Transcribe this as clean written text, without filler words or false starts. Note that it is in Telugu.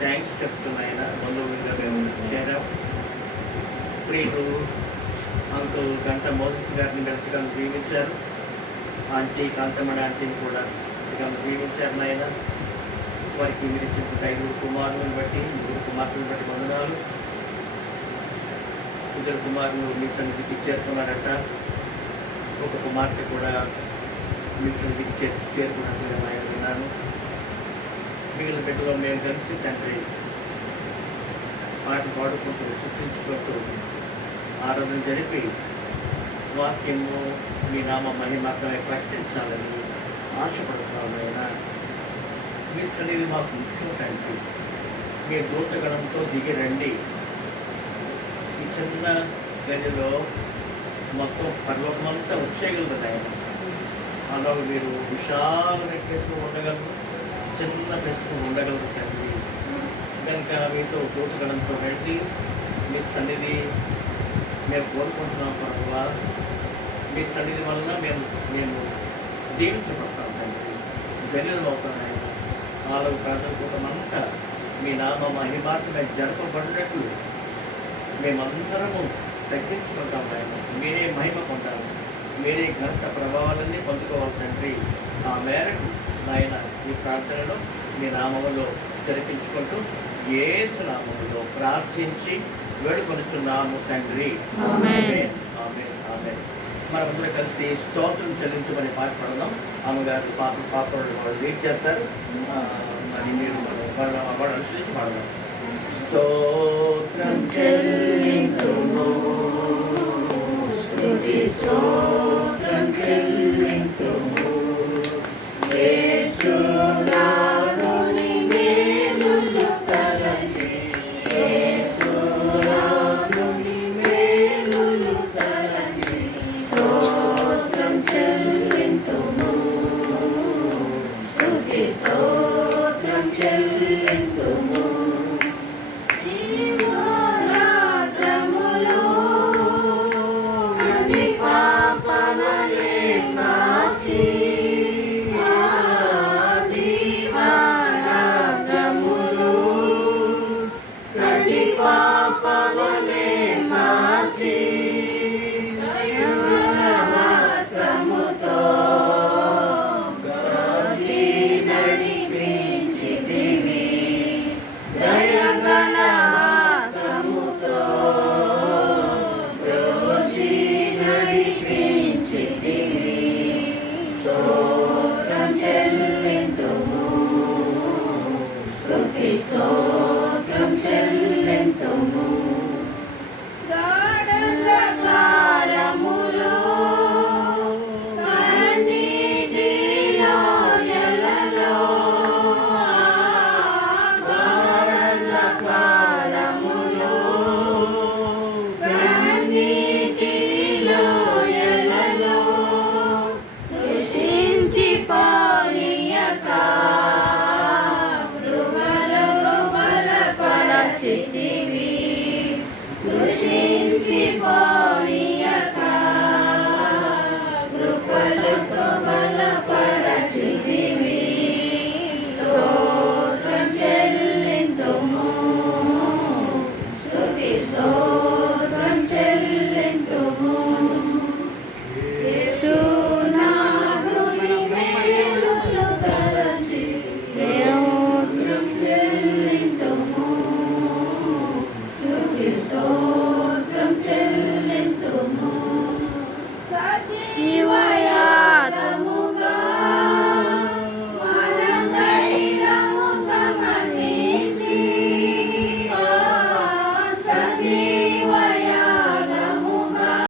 థ్యాంక్స్ చెప్తున్నాయన బంధువులుగా మేము చేరాం. ప్రియులు అంకుల్ గంట మోసెస్ గారిని గట్టిగా దీవించారు. ఆంటీ కాంతమణి ఆంటీని కూడా గట్టిగా దీవించారు నాయన. వారికి మీరు ఇచ్చిన 5 కుమారులను బట్టి 3 కుమార్తెలను బట్టి వందనాలు. ఇద్దరు కుమారులు మీ సన్నిధికి చేరుకున్నారట. ఒక కుమార్తె కూడా మీ సన్నిధికి చేరుకున్నట్లుగా నాయన విన్నాను. మిగిలిన బిడ్డలో మేము కలిసి తండ్రి పాటలు పాడుకుంటూ సృష్టించుకుంటూ ఆరాధన జరిపి వాక్యము మీ నామ మహిమాత్రమే ప్రకటించాలని ఆశపడుతున్నాను ఆయన. మీ సన్నిధి మాకు ముఖ్యం తండ్రి. మీ దూతగణంతో దిగి రండి. ఈ చిన్న గదిలో మొత్తం పర్వతమంతా వచ్చేయగలదు ఆయన. అలా మీరు విశాలమైన ప్లేస్లో ఉండగలరు, చిన్న ప్లేస్లో ఉండగలరు తండ్రి. కనుక మీతో దూతగణంతో రండి. మీ సన్నిధి మేము కోరుకుంటున్నాం ప్రభువా. మీ సన్నిధి వలన మేము దీవించబడతాం తండ్రి. గనిలో అవుతాం ఆయన. 4 ప్రాంతం కూడా మనసుగా మీ నామ మహిమార్చమే జరపబడినట్లు మేమందరము తగ్గించుకుంటాం ఆయన. మీరే మహిమ పొందాలి, మీరే ఘనత ప్రభావాలన్నీ పొందుకోవాలి తండ్రి. ఆ మేరకు నాయన ఈ ప్రార్థనలో మీ నామములో జరిపించుకుంటూ యేసు నామములో ప్రార్థించి వేడుకొనుచున్నాము తండ్రి. ఆమేన్ ఆమేన్ ఆమేన్. మనమందరం కలిసి స్తోత్రం చెల్లించమని పాట పాడదాం. అమ్మగారు పాపలు వాళ్ళు వెయిట్ చేస్తారు. మరి మీరు వాళ్ళు అనుసరించి పాడదాం. స్తోత్రం చెల్లింతుము, స్తుతి స్తోత్రం చెల్లింతుము, యేసు నామముని మేలులు తలచి, యేసు నామముని మేలులు తలచి స్తోత్రం చెల్లింతుము, స్తుతి స్తోత్రం చెల్లింతుము. స్తోత్రం చెల్లింతుము, స్తుతి స్తోత్రం చెల్లింతుము.